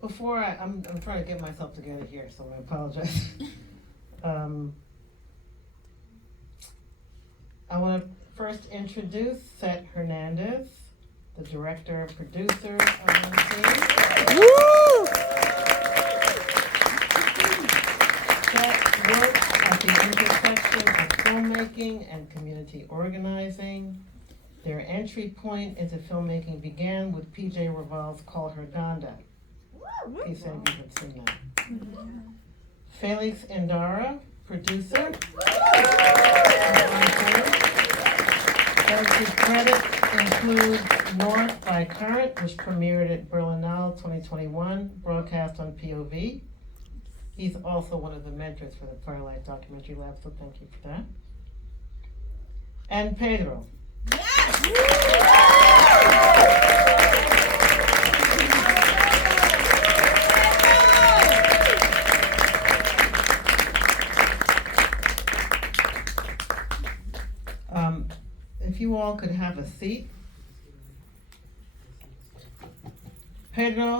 Before I'm trying to get myself together here, so I apologize. I want to first introduce Seth Hernandez, the director and producer of NYC. Woo! Seth works at the intersection of filmmaking and community organizing. Their entry point into filmmaking began with PJ Raval's Call Her Donda. He said you had seen that. Felix Endara, producer. His credits include North by Current, which premiered at Berlinale 2021, broadcast on POV. He's also one of the mentors for the Firelight Documentary Lab, so thank you for that. And Pedro. If you all could have a seat. Pedro